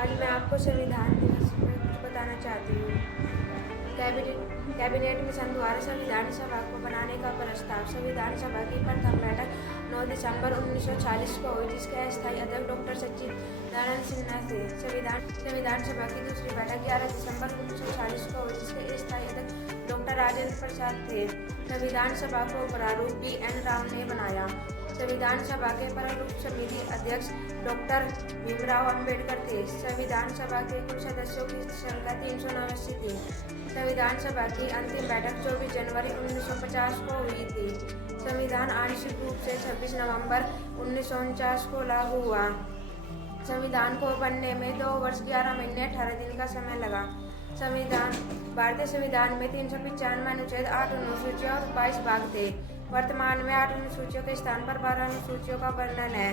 आज मैं आपको संविधान दिवस पर कुछ बताना चाहती हूँ। कैबिनेट मिशन द्वारा संविधान सभा को बनाने का प्रस्ताव। संविधान सभा की प्रथम बैठक 9 दिसंबर 1940 को हुई, जिसके अस्थायी अध्यक्ष डॉक्टर सच्चिदानंद सिन्हा थे। संविधान सभा की दूसरी बैठक 11 दिसंबर 1940 को हुई, जिसके अस्थायी अध्यक्ष डॉक्टर राजेंद्र प्रसाद थे। संविधान सभा को प्रारूप B.N. राव ने बनाया। संविधान सभा के प्रारूप समिति अध्यक्ष डॉक्टर भीमराव अंबेडकर थे। संविधान सभा के कुल सदस्यों की संख्या 389 थी। संविधान सभा की अंतिम बैठक 24 जनवरी 1950 को हुई थी। संविधान आंशिक रूप से 26 नवंबर 1949 को लागू हुआ। संविधान को बनने में 2 वर्ष 11 महीने 18 दिन का समय लगा। भारतीय संविधान में 395 अनुच्छेद, 8 अनुसूचियां और 22 भाग थे। वर्तमान में 8 अनुसूचियों के स्थान पर 12 अनुसूचियों का वर्णन है।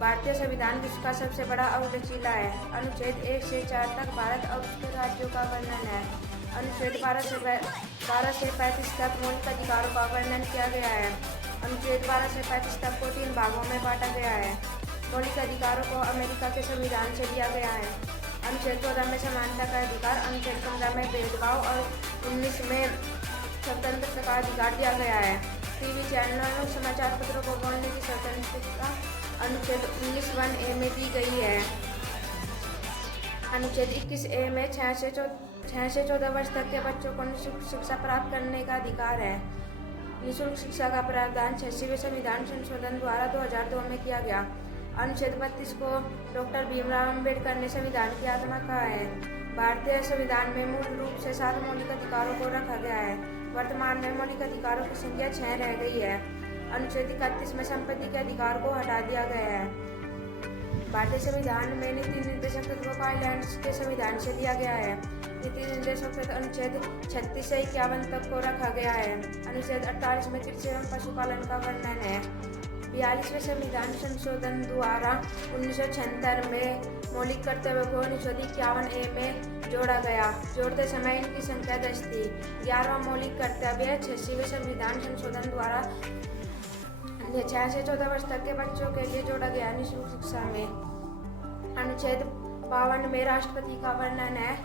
भारतीय संविधान विश्व का सबसे बड़ा और लचीला है। अनुच्छेद 1 से 4 तक भारत और उसके राज्यों का वर्णन है। अनुच्छेद 12 से 35 तक मौलिक अधिकारों का वर्णन किया गया है। अनुच्छेद 12 से 35 तक को 3 भागों में बांटा गया है। मौलिक अधिकारों को अमेरिका के संविधान से लिया गया है। अनुच्छेद 14 में समानता का अधिकार, अनुच्छेद 15 में भेदभाव और 19 में स्वतंत्रता का अधिकार दिया गया है। टीवी चैनलों और समाचार पत्रों को बोलने की स्वतंत्रता अनुच्छेद 19(1)A में दी गई है। अनुच्छेद 21(A) में 6 से 14 वर्ष तक के बच्चों को निःशुल्क शिक्षा प्राप्त करने का अधिकार है। निःशुल्क शिक्षा का प्रावधान 86वें संविधान संशोधन द्वारा 2002 में किया गया। अनुच्छेद 32 को डॉक्टर भीमराव अंबेडकर ने संविधान की आत्मा कहा है। भारतीय संविधान में मूल रूप से 7 मौलिक अधिकारों को रखा गया है। वर्तमान में मौलिक अधिकारों की संख्या 6 रह गई है। अनुच्छेद 31 में संपत्ति के अधिकार को हटा दिया गया है। भारतीय संविधान में नीति निर्देशक तत्वों को आयरलैंड के संविधान से दिया गया है। नीति निर्देशक तत्व अनुच्छेद 36 से 51 तक को रखा गया है। अनुच्छेद 48 में कृषि एवं पशुपालन का वर्णन है। 42वें संविधान संशोधन द्वारा 1976 में मौलिक कर्तव्यों को अनुच्छेद 51(A) में जोड़ा गया। जोड़ते समय इनकी संख्या 10 थी। 11वां मौलिक कर्तव्य 86वें संविधान संशोधन द्वारा 6 से 14 वर्ष तक के बच्चों के लिए जोड़ा गया निःशुल्क शिक्षा में। अनुच्छेद 52 में राष्ट्रपति का वर्णन है।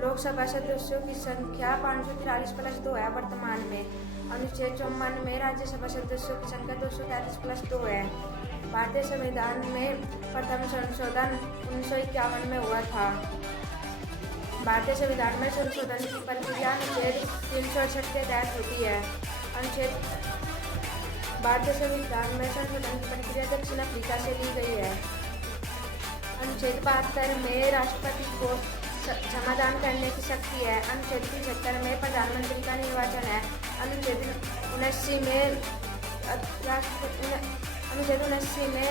लोकसभा सदस्यों की संख्या 543+2 है वर्तमान में। अनुच्छेद 54 में राज्यसभा सदस्यों की संख्या 233+2 है। भारतीय संविधान में प्रथम संशोधन 1951 में हुआ था। भारतीय संविधान में संशोधन की प्रक्रिया अनुच्छेद 368 के तहत होती है। भारतीय संविधान में संशोधन की प्रक्रिया दक्षिण अफ्रीका से ली गई है। अनुच्छेद 72 में राष्ट्रपति को समाधान करने की शक्ति है। अनुच्छेद 73 में प्रधानमंत्री का निर्वाचन है। अनुच्छेद 79 में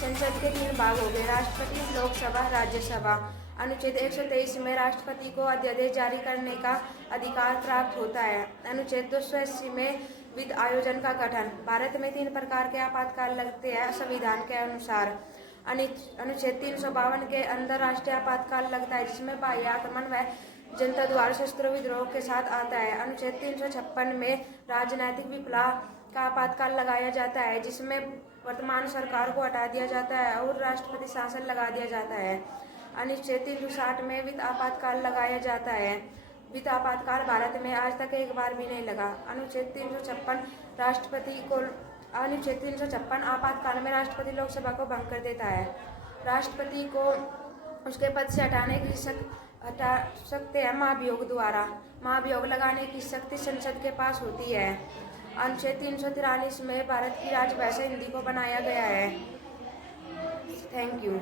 संसद के 3 भाग हो गए, राष्ट्रपति, लोकसभा, राज्यसभा। अनुच्छेद 123 में राष्ट्रपति को अध्यादेश जारी करने का अधिकार प्राप्त होता है। अनुच्छेद 280 में वित्त आयोजन का गठन। भारत में 3 प्रकार के आपातकाल लगते हैं संविधान के अनुसार। अनुच्छेद 352 के अंदर राष्ट्रीय आपातकाल लगता है, जिसमें बाह्य आक्रमण व जनता द्वारा शस्त्र विद्रोह के साथ आता है। अनुच्छेद 356 में राजनैतिक विप्लव का आपातकाल लगाया जाता है, जिसमें वर्तमान सरकार को हटा दिया जाता है और राष्ट्रपति शासन लगा दिया जाता है। अनुच्छेद 360 में वित्त आपातकाल लगाया जाता है। वित्त आपातकाल भारत में आज तक एक बार भी नहीं लगा। अनुच्छेद 356 आपातकाल में राष्ट्रपति लोकसभा को भंग कर देता है। राष्ट्रपति को उसके पद से हटा सकते हैं महाभियोग द्वारा। महाभियोग लगाने की शक्ति संसद के पास होती है। अनुच्छेद 343 में भारत की राजभाषा हिंदी को बनाया गया है। Thank you.